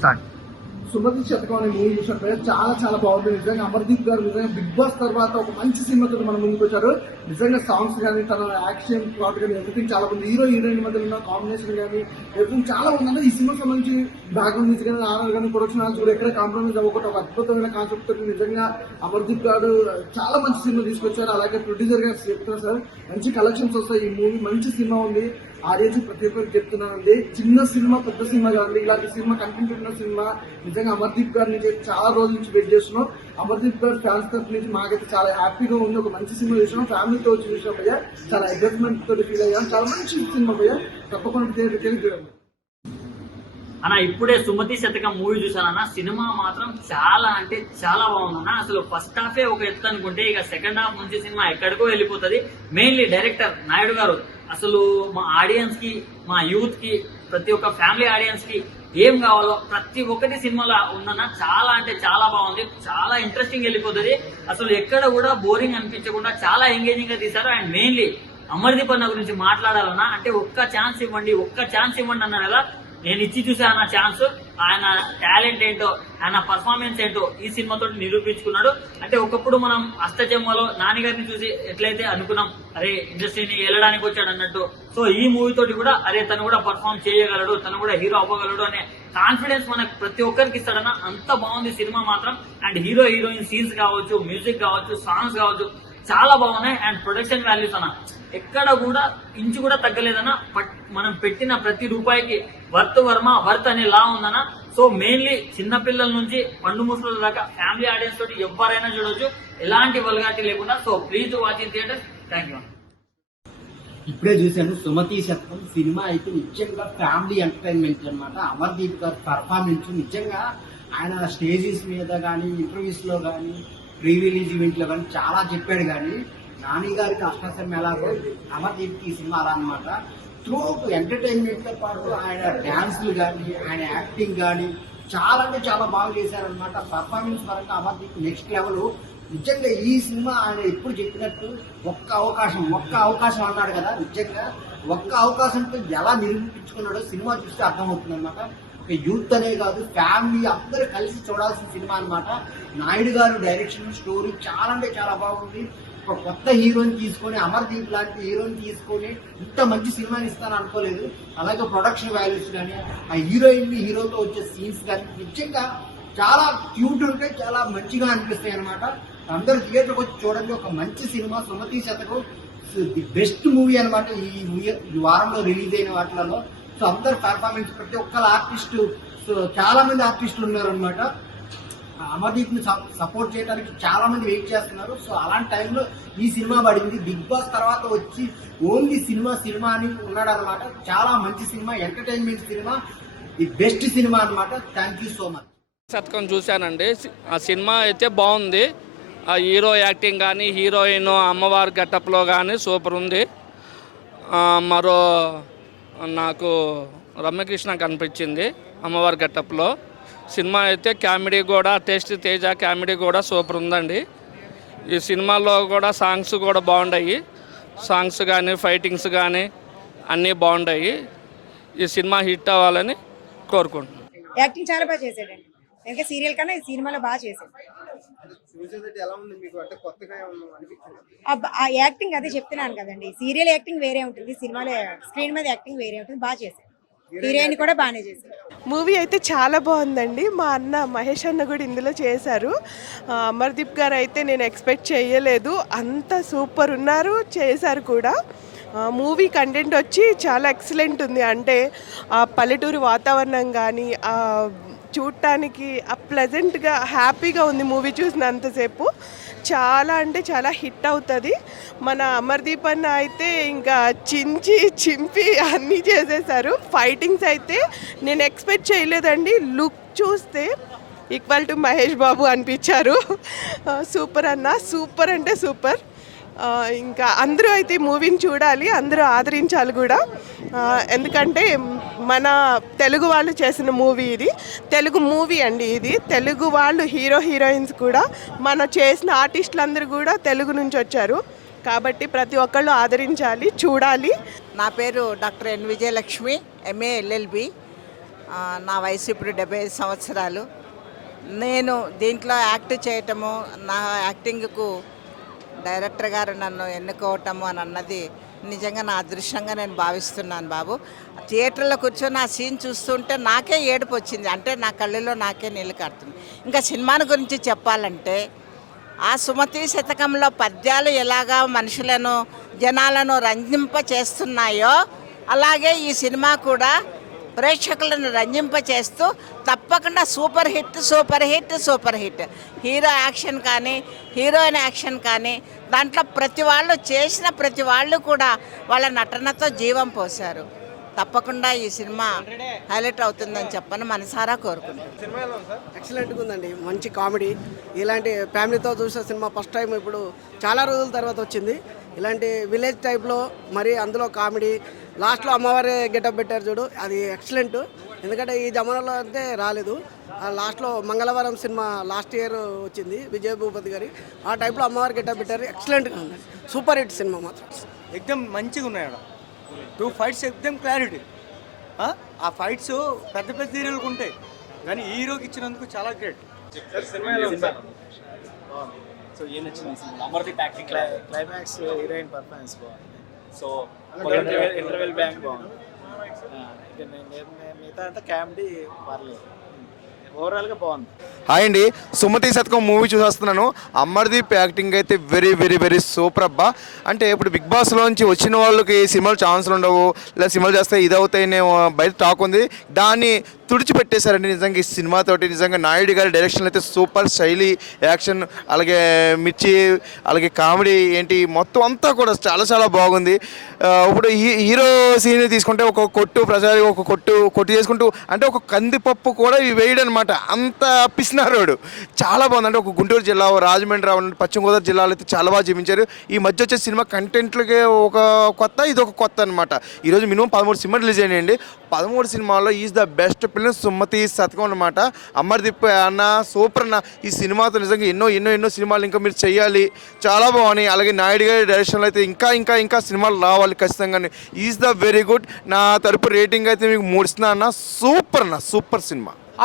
Start. Sumathi శతకం అనే movie చూసినప్పుడు చాలా చాలా బాగుంది. నిజంగా అమర్దీప్ గారు నిజంగా బిగ్ బాస్ తర్వాత ఒక మంచి సినిమాతో మన ముందుకు వచ్చారు. నిజంగా సాంగ్స్ కానీ తన యాక్షన్ ప్లాట్ కానీ ఎవ్రీథింగ్ చాలా బాగుంది. హీరో హీరోయిన్ మధ్య ఉన్న కాంబినేషన్ కానీ ఎవ్రీథింగ్ చాలా బాగుంది. అంటే ఈ సినిమా సంబంధించి బ్యాక్గ్రౌండ్ మ్యూజిక్ కానీ ఆర్ఆర్ కానీ ప్రొడక్షన్ హాల్స్ కూడా ఎక్కడ కాంప్రమైజ్ అవ్వకుండా ఒక అద్భుతమైన కాన్సెప్ట్ తోటి నిజంగా అమర్దీప్ గారు చాలా మంచి సినిమా తీసుకొచ్చారు. అలాగే ప్రొడ్యూసర్ గారు చెప్తున్నారు సార్ మంచి కలెక్షన్స్ వస్తాయి. ఈ మూవీ మంచి సినిమా ఉంది. ఆడియన్స్ ప్రతి ఒక్కరికి చెప్తున్నానండి, చిన్న సినిమా పెద్ద సినిమా కాదండి, ఇలాంటి సినిమా కంటెంట్ ఉన్న సినిమా. నిజంగా అమర్దీప్ గారి నుంచి చాలా రోజుల నుంచి వెయిట్ చేస్తున్నాం. అమర్దీప్ గారి ఫ్యాన్స్ తరఫు నుంచి మాకైతే చాలా హ్యాపీగా ఉంది. ఒక మంచి సినిమా చూసినాం, ఫ్యామిలీతో వచ్చి చూసాం భయ్యా, చాలా ఎగ్జైట్మెంట్ తోటి ఫీల్ అయ్యాం. చాలా మంచి సినిమా భయ్యా, తప్పకుండా చూడండి అన్న. ఇప్పుడే సుమతి శతకం మూవీ చూసానన్న, సినిమా మాత్రం చాలా అంటే చాలా బాగుందన్న. అసలు ఫస్ట్ హాఫే ఒక ఎత్తు అనుకుంటే ఇక సెకండ్ హాఫ్ నుంచి సినిమా ఎక్కడికో వెళ్ళిపోతుంది. మెయిన్లీ డైరెక్టర్ నాయుడు గారు అసలు మా ఆడియన్స్ కి, మా యూత్ కి, ప్రతి ఒక్క ఫ్యామిలీ ఆడియన్స్ కి ఏం కావాలో ప్రతి ఒక్కటి సినిమాలో ఉందన్న. చాలా అంటే చాలా బాగుంది, చాలా ఇంట్రెస్టింగ్ వెళ్ళిపోతుంది. అసలు ఎక్కడ కూడా బోరింగ్ అనిపించకుండా చాలా ఎంగేజింగ్ గా తీశారు. అండ్ మెయిన్లీ అమర్దీప్ అన్న గురించి మాట్లాడాలన్నా అంటే ఒక్క ఛాన్స్ ఇవ్వండి అన్నారు కదా. నేను ఇచ్చి చూసాను ఆ ఛాన్స్. ఆయన టాలెంట్ ఏంటో, ఆయన పర్ఫార్మెన్స్ ఏంటో ఈ సినిమాతో నిరూపించుకున్నాడు. అంటే ఒకప్పుడు మనం అష్టచెమ్మలో నాన్నగారిని చూసి ఎట్లయితే అనుకున్నాం, అరే ఇండస్ట్రీని వెళ్ళడానికి వచ్చాడు అన్నట్టు, సో ఈ మూవీ తోటి కూడా అరే తను కూడా పర్ఫార్మ్ చేయగలడు, తను కూడా హీరో అవ్వగలడు అనే కాన్ఫిడెన్స్ మనకు ప్రతి ఒక్కరికి ఇస్తాడన్న. అంత బాగుంది సినిమా మాత్రం. అండ్ హీరో హీరోయిన్ సీన్స్ కావచ్చు, మ్యూజిక్ కావచ్చు, సాంగ్స్ కావచ్చు, చాలా బాగున్నాయి. అండ్ ప్రొడక్షన్ వాల్యూస్ అన్న ఎక్కడ కూడా ఇంచు కూడా తగ్గలేదన్న. మనం పెట్టిన ప్రతి రూపాయికి వర్త్ అనే లా ఉందన్న. సో మెయిన్లీ చిన్నపిల్లల నుంచి పండు ముసలుల దాకా ఫ్యామిలీ ఆడియన్స్ తోటి ఎవరైనా చూడొచ్చు, ఎలాంటి వల్గారిటీ లేకుండా. So please watch in theatre. Thank you. ఇప్పుడే చూశాను సుమతి శతకం సినిమా అయితే నిజంగా ఫ్యామిలీ ఎంటర్టైన్మెంట్ అనమాట. అమర్దీప్ గారి పర్ఫార్మెన్స్ నిజంగా ఆయన స్టేజెస్ మీద కానీ, ఇంటర్వ్యూస్ లో కానీ, ప్రీ రిలీజ్ ఈవెంట్ లో కానీ చాలా చెప్పాడు. కానీ నాని గారికి అష్టాచమ్మ ఎలాగో అమర్దీప్ కి ఈ సినిమా అలా అనమాట. త్రూ ఎంటర్టైన్మెంట్ తో పాటు ఆయన డాన్స్లు కానీ, ఆయన యాక్టింగ్ కానీ చాలా అంటే చాలా బాగా చేశారనమాట. పర్ఫార్మెన్స్ పరంగా అమర్దీప్ నెక్స్ట్ లెవెల్. నిజంగా ఈ సినిమా ఆయన ఎప్పుడు చెప్పినట్టు ఒక్క అవకాశం అన్నాడు కదా, నిజంగా ఒక్క అవకాశంతో ఎలా నిరూపించుకున్నాడో సినిమా చూస్తే అర్థమవుతుంది అనమాట. ఒక యూత్ అనే కాదు, ఫ్యామిలీ అందరూ కలిసి చూడాల్సిన సినిమా అనమాట. నాయుడు గారు డైరెక్షన్, స్టోరీ చాలా అంటే చాలా బాగుంది. ఒక కొత్త హీరోని తీసుకొని, అమర్దీప్ లాంటి హీరోని తీసుకొని ఇంత మంచి సినిమాని ఇస్తాను అనుకోలేదు. అలాగే ప్రొడక్షన్ వాల్యూస్ కానీ, ఆ హీరోయిన్ హీరోతో వచ్చే సీన్స్ కానీ నిజంగా చాలా క్యూట్ ఉంటాయి, చాలా మంచిగా అనిపిస్తాయి అనమాట. అందరూ థియేటర్కి వచ్చి చూడండి. ఒక మంచి సినిమా సుమతి శతకం ది బెస్ట్ మూవీ అనమాట. ఈ వారంలో రిలీజ్ అయిన వాటిలలో. సో అందరు పర్ఫార్మెన్స్, ప్రతి ఒక్కరు ఆర్టిస్టు, సో చాలా మంది ఆర్టిస్టులు ఉన్నారు అనమాట. అమర్దీప్ ని సపోర్ట్ చేయడానికి చాలా మంది వెయిట్ చేస్తున్నారు. సో అలాంటి టైంలో ఈ సినిమా పడింది. బిగ్ బాస్ తర్వాత వచ్చి ఓన్లీ సినిమా అని ఉన్నాడు అనమాట. చాలా మంచి సినిమా, ఎంటర్టైన్మెంట్ సినిమా, ది బెస్ట్ సినిమా అనమాట. Thank you so much. శతకం చూశానండి. ఆ సినిమా అయితే బాగుంది. ఆ హీరో యాక్టింగ్ కానీ, హీరోయిన్ అమ్మవారి గెటప్లో కానీ సూపర్ ఉంది. మరో నాకు రమ్యకృష్ణ కనిపించింది అమ్మవారి గెటప్లో. సినిమా అయితే కామెడీ కూడా, టేస్ట్ తేజ కామెడీ కూడా సూపర్ ఉందండి. ఈ సినిమాలో కూడా సాంగ్స్ కూడా బాగున్నాయి. సాంగ్స్ కానీ, ఫైటింగ్స్ కానీ అన్నీ బాగున్నాయి. ఈ సినిమా హిట్ అవ్వాలని కోరుకుంటున్నాను. యాక్టింగ్ చాలా బాగా చేశాడండి. ఇంకా సీరియల్ కన్నా ఈ సినిమాలో బాగా చేశాడు. ఆ యాక్టింగ్ అదే చెప్తున్నాను కదండి, సీరియల్ యాక్టింగ్ వేరే ఉంటుంది, సినిమాలో స్క్రీన్ మీద యాక్టింగ్ వేరే ఉంటుంది. బాగా చేశాడు. హీరోయిన్ కూడా బాగానే చేశారు. మూవీ అయితే చాలా బాగుందండి. మా అన్న మహేష్ అన్న కూడా ఇందులో చేశారు. అమర్దీప్ గారు అయితే నేను ఎక్స్పెక్ట్ చేయలేదు, అంత సూపర్ ఉన్నారు, చేశారు కూడా. మూవీ కంటెంట్ వచ్చి చాలా ఎక్సలెంట్ ఉంది. అంటే ఆ పల్లెటూరు వాతావరణం కానీ, చూడటానికి ప్లెజెంట్గా హ్యాపీగా ఉంది మూవీ చూసినంతసేపు. చాలా అంటే చాలా హిట్ అవుతుంది. మన అమర్దీప్ అన్న అయితే ఇంకా చింపి అన్నీ చేసేసారు. ఫైటింగ్స్ అయితే నేను ఎక్స్పెక్ట్ చేయలేదండి. లుక్ చూస్తే ఈక్వల్ టు మహేష్ బాబు అనిపించారు. సూపర్ అన్న, సూపర్ అంటే సూపర్. ఇంకా అందరూ అయితే మూవీని చూడాలి, అందరూ ఆదరించాలి కూడా. ఎందుకంటే మన తెలుగు వాళ్ళు చేసిన మూవీ ఇది, తెలుగు మూవీ అండి ఇది. తెలుగు వాళ్ళు హీరోయిన్స్ కూడా, మన చేసిన ఆర్టిస్టులు అందరూ కూడా తెలుగు నుంచి వచ్చారు. కాబట్టి ప్రతి ఒక్కళ్ళు ఆదరించాలి, చూడాలి. నా పేరు doctor N Vijayalakshmi, MA LLB. నా వయసు ఇప్పుడు 75 సంవత్సరాలు. నేను దీంట్లో యాక్ట్ చేయటము, నా యాక్టింగ్కు డైరెక్టర్ గారు నన్ను ఎన్నుకోవటము అని అన్నది నిజంగా నా అదృష్టంగా నేను భావిస్తున్నాను బాబు. థియేటర్లో కూర్చొని ఆ సీన్ చూస్తుంటే నాకే ఏడుపు వచ్చింది, అంటే నా కళ్ళలో నాకే నీళ్ళు కారుతుంది. ఇంకా సినిమాని గురించి చెప్పాలంటే ఆ సుమతి శతకంలో పద్యాలు ఎలాగా మనుషులను జనాలను రంజింప చేస్తున్నాయో అలాగే ఈ సినిమా కూడా ప్రేక్షకులను రంజింప చేస్తూ తప్పకుండా super hit super hit super hit. Hero action కానీ హీరోయిన్ యాక్షన్ కానీ దాంట్లో ప్రతి వాళ్ళు చేసిన ప్రతి వాళ్ళు కూడా వాళ్ళ నటనతో జీవం పోశారు. తప్పకుండా ఈ సినిమా హైలైట్ అవుతుందని చెప్పని మనసారా కోరుకుంటున్నాను. ఎక్సలెంట్గా ఉందండి, మంచి కామెడీ. ఇలాంటి ఫ్యామిలీతో చూసే సినిమా ఫస్ట్ టైం ఇప్పుడు చాలా రోజుల తర్వాత వచ్చింది. ఇలాంటి విలేజ్ టైప్లో మరి అందులో కామెడీ, లాస్ట్లో అమ్మవారి గెటప్ పెట్టారు చూడు, అది ఎక్సలెంట్. ఎందుకంటే ఈ జమానాలో అంటే రాలేదు. లాస్ట్లో మంగళవారం సినిమా లాస్ట్ ఇయర్ వచ్చింది విజయ్ భూపతి గారి, ఆ టైప్లో అమ్మవారి గెటప్ పెట్టారు. ఎక్సలెంట్గా ఉందండి, సూపర్ హిట్ సినిమా మాత్రం. ఎక్దమ్ మంచిగా ఉన్నాయి. 2 ఫైట్స్ ఎక్దమ్ క్లారిటీ. ఆ ఫైట్స్ పెద్ద పెద్ద హీరోలకు ఉంటాయి కానీ హీరోకి ఇచ్చినందుకు చాలా గ్రేట్. సో ఏం నచ్చింది Amardeep acting? Climax heroine performance బాగుంది. సో ఇంటర్వెల్ బ్యాంక్ బాగుంది. మిగతా అంతా కామెడీ పర్లేదు, ఓవరాల్గా బాగుంది. హాయ్ అండి, సుమతి శతకం మూవీ చూసేస్తున్నాను. అమర్దీప్ యాక్టింగ్ అయితే వెరీ వెరీ వెరీ సూపర్ అబ్బా. అంటే ఇప్పుడు బిగ్ బాస్లోంచి వచ్చిన వాళ్ళకి సినిమాలు ఛాన్సులు ఉండవు, లేదా సినిమాలు చేస్తే ఇది అవుతాయనే బయట టాక్ ఉంది. దాన్ని తుడిచిపెట్టేశారండి నిజంగా ఈ సినిమాతోటి. నిజంగా నాయుడు గారి డైరెక్షన్ అయితే సూపర్, శైలి, యాక్షన్, అలాగే మిర్చి, అలాగే కామెడీ ఏంటి మొత్తం అంతా కూడా చాలా చాలా బాగుంది. ఇప్పుడు హీరో సీన్ తీసుకుంటే ఒక కొట్టు ప్రసారి ఒక కొట్టు చేసుకుంటూ అంటే ఒక కందిపప్పు కూడా వేయడం అనమాట, అంత పిసినారోడు. చాలా బాగుంది. అంటే ఒక గుంటూరు జిల్లా, రాజమండ్రి, పశ్చిమ గోదావరి జిల్లాలో అయితే చాలా బాగా చూపించారు. ఈ మధ్య వచ్చే సినిమా కంటెంట్లకి ఒక కొత్త, ఇది ఒక కొత్త అనమాట. ఈరోజు మినిమం 13 సినిమాలు రిలీజ్ అయినాయండి. 13 సినిమాల్లో is the best film Sumathi Satakam అనమాట. అమర్దీప్ అన్న సూపర్ అన్న. ఈ సినిమాతో నిజంగా ఎన్నో ఎన్నో ఎన్నో సినిమాలు ఇంకా మీరు చేయాలి, చాలా బాగున్నాయి. అలాగే నాయుడు గారి డైరెక్షన్లో అయితే ఇంకా ఇంకా ఇంకా సినిమాలు రావాలి ఖచ్చితంగా. Is the very good. నా తరపు రేటింగ్ అయితే మీకు 3 ఇస్తున్నా అన్న. సూపర్ అన్న, సూపర్ సినిమా.